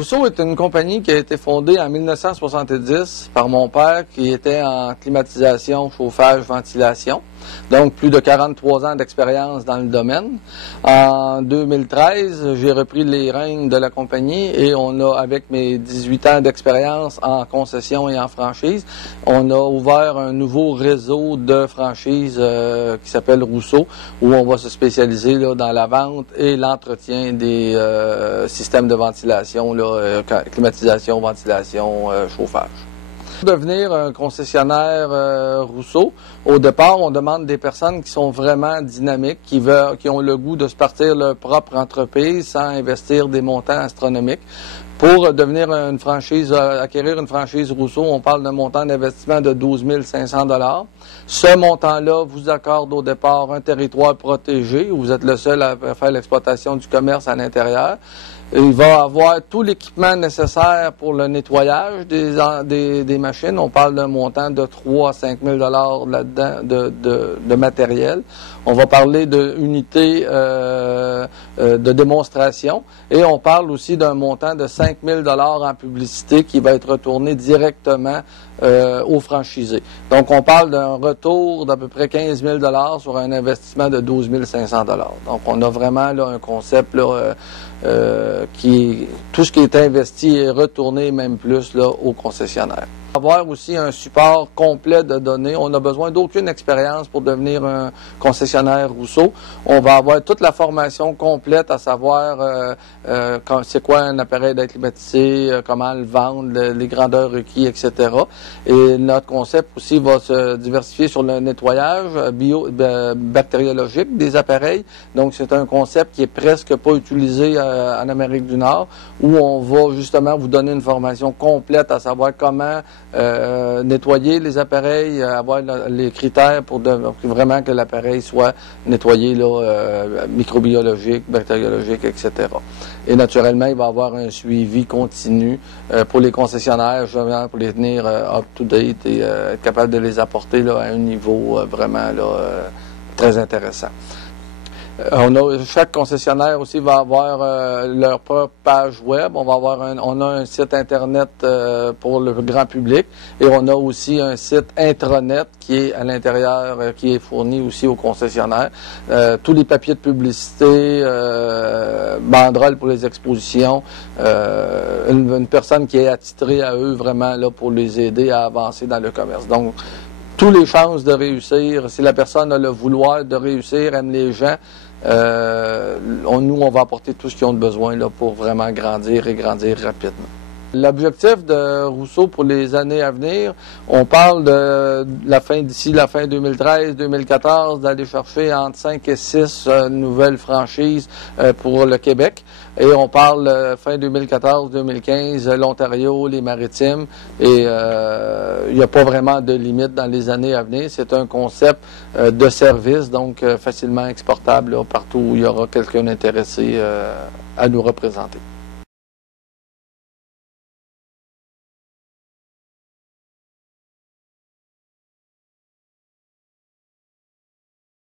Rousseau est une compagnie qui a été fondée en 1970 par mon père qui était en climatisation, chauffage, ventilation. Donc, plus de 43 ans d'expérience dans le domaine. En 2013, j'ai repris les rênes de la compagnie et on a, avec mes 18 ans d'expérience en concession et en franchise, on a ouvert un nouveau réseau de franchises qui s'appelle Rousseau, où on va se spécialiser là, dans la vente et l'entretien des systèmes de ventilation, là, climatisation, ventilation, chauffage. Pour devenir un concessionnaire Rousseau, au départ, on demande des personnes qui sont vraiment dynamiques, qui ont le goût de se partir leur propre entreprise sans investir des montants astronomiques. Pour devenir une franchise, acquérir une franchise Rousseau, on parle d'un montant d'investissement de 12 500 $. Ce montant-là vous accorde au départ un territoire protégé où vous êtes le seul à faire l'exploitation du commerce à l'intérieur. Il va avoir tout l'équipement nécessaire pour le nettoyage des machines. On parle d'un montant de 3 à 5 000 $ là-dedans de matériel. On va parler d'unités de démonstration et on parle aussi d'un montant de 5 000 $ en publicité qui va être retourné directement aux franchisés. Donc, on parle d'un retour d'à peu près 15 000 $ sur un investissement de 12 500 $. Donc, on a vraiment là, un concept là, tout ce qui est investi est retourné même plus là, aux concessionnaires. Avoir aussi un support complet de données. On n'a besoin d'aucune expérience pour devenir un concessionnaire Rousseau. On va avoir toute la formation complète, à savoir c'est quoi un appareil d'air climatisé, comment le vendre, les grandeurs requises, etc. Et notre concept aussi va se diversifier sur le nettoyage bactériologique des appareils. Donc, c'est un concept qui est presque pas utilisé en Amérique du Nord, où on va justement vous donner une formation complète, à savoir comment nettoyer les appareils, avoir les critères pour vraiment que l'appareil soit nettoyé là, microbiologique, bactériologique, etc. Et naturellement, il va y avoir un suivi continu pour les concessionnaires, justement, pour les tenir up-to-date et être capable de les apporter là, à un niveau vraiment là, très intéressant. Chaque concessionnaire aussi va avoir leur propre page web. On a un site internet pour le grand public et on a aussi un site intranet qui est à l'intérieur, qui est fourni aussi aux concessionnaires. Tous les papiers de publicité, banderoles pour les expositions, une personne qui est attitrée à eux vraiment là pour les aider à avancer dans le commerce. Donc, toutes les chances de réussir, si la personne a le vouloir de réussir, aime les gens, on va apporter tout ce qu'ils ont besoin là, pour vraiment grandir et grandir rapidement. L'objectif de Rousseau pour les années à venir, on parle de d'ici la fin 2013-2014, d'aller chercher entre 5 et 6 nouvelles franchises pour le Québec. Et on parle fin 2014-2015, l'Ontario, les Maritimes. Et il n'y a pas vraiment de limite dans les années à venir. C'est un concept de service, donc facilement exportable là, partout où il y aura quelqu'un intéressé à nous représenter.